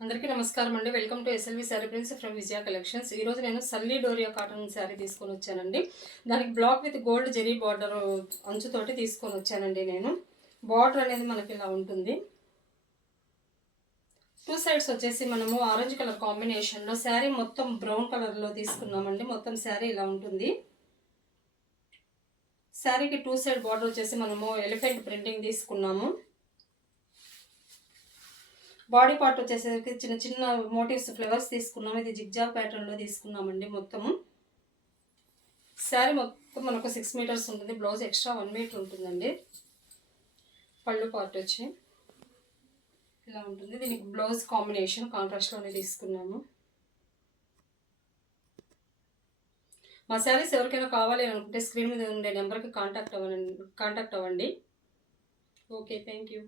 అందరికీ నమస్కారం అండి. Welcome to SLV sari prince from Vijaya collections. ఈరోజు నేను సల్లీ డోరియా కాటన్ శారీ తీసుకొని వచ్చానండి. దానికి black with gold zari border అంచుతోటి తీసుకొని వచ్చానండి. నేను బార్డర్ అనేది మనకి ఇలా ఉంటుంది. టూ సైడ్స్ వచ్చేసి మనము ఆరెంజ్ కలర్ కాంబినేషన్లో శారీ మొత్తం బ్రౌన్ కలర్లో తీసుకున్నామండి. మొత్తం శారీ ఇలా ఉంటుంది. శారీకి టూ సైడ్ బార్డర్ వచ్చేసి మనము ఎలిఫెంట్ ప్రింటింగ్ తీసుకున్నాము. బాడీ పార్ట్ వచ్చేసరికి చిన్న చిన్న మోటివ్స్ ఫ్లవర్స్ తీసుకున్నాము. ఇది జిగ్జాగ్ ప్యాటర్న్లో తీసుకున్నామండి. మొత్తము శారీ మొత్తం మనకు 6 మీటర్స్ ఉంటుంది. బ్లౌజ్ ఎక్స్ట్రా 1 మీటర్ ఉంటుందండి. పళ్ళు పార్ట్ వచ్చి ఇలా ఉంటుంది. దీనికి బ్లౌజ్ కాంబినేషన్ కాంట్రాస్ట్లోనే తీసుకున్నాము. మా శారీస్ ఎవరికైనా కావాలి అనుకుంటే స్క్రీన్ మీద ఉండే నెంబర్కి కాంటాక్ట్ అవ్వండి. Okay, thank you.